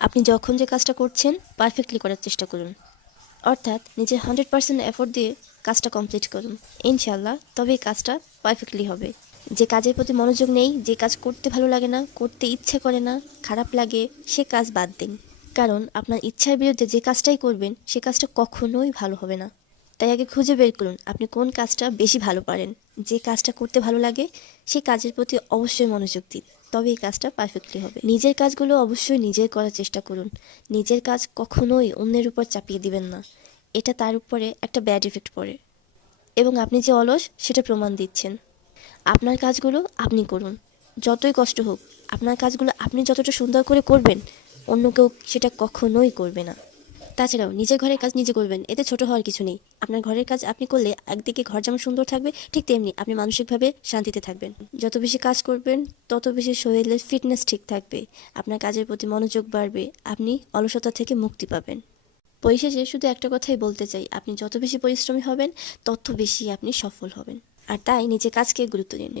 আপনি যখন যে কাজটা করছেন পারফেক্টলি করার চেষ্টা করুন, অর্থাৎ নিজের 100% এফোর্ট দিয়ে কাজটা কমপ্লিট করুন। ইনশাল্লাহ তবেই কাজটা পারফেক্টলি হবে। যে কাজের প্রতি মনোযোগ নেই, যে কাজ করতে ভালো লাগে না, করতে ইচ্ছে করে না, খারাপ লাগে, সে কাজ বাদ দিন। কারণ আপনার ইচ্ছার বিরুদ্ধে যে কাজটাই করবেন সে কাজটা কখনোই ভালো হবে না। তাই আগে খুঁজে বের করুন আপনি কোন কাজটা বেশি ভালো পারেন। যে কাজটা করতে ভালো লাগে সেই কাজের প্রতি অবশ্যই মনোযোগ দিন, তবে এই কাজটা পারফেক্টলি হবে। নিজের কাজগুলো অবশ্যই নিজের করার চেষ্টা করুন। নিজের কাজ কখনোই অন্যের উপর চাপিয়ে দিবেন না, এটা তার উপরে একটা ব্যাড ইফেক্ট পড়ে এবং আপনি যে অলস সেটা প্রমাণ দিচ্ছেন। আপনার কাজগুলো আপনি করুন, যতই কষ্ট হোক। আপনার কাজগুলো আপনি যতটা সুন্দর করে করবেন অন্য কেউ সেটা কখনোই করবে না। তাছাড়াও নিজের ঘরের কাজ নিজে করবেন, এতে ছোট হওয়ার কিছু নেই। আপনার ঘরের কাজ আপনি করলে একদিকে ঘর যেমন সুন্দর থাকবে, ঠিক তেমনি আপনি মানসিকভাবে শান্তিতে থাকবেন। যত বেশি কাজ করবেন তত বেশি শরীরের ফিটনেস ঠিক থাকবে, আপনার কাজের প্রতি মনোযোগ বাড়বে, আপনি অলসতা থেকে মুক্তি পাবেন। পরিশেষে শুধু একটা কথাই বলতে চাই, আপনি যত বেশি পরিশ্রমী হবেন তত বেশি আপনি সফল হবেন। আর তাই নিজের কাজকে গুরুত্ব দিন।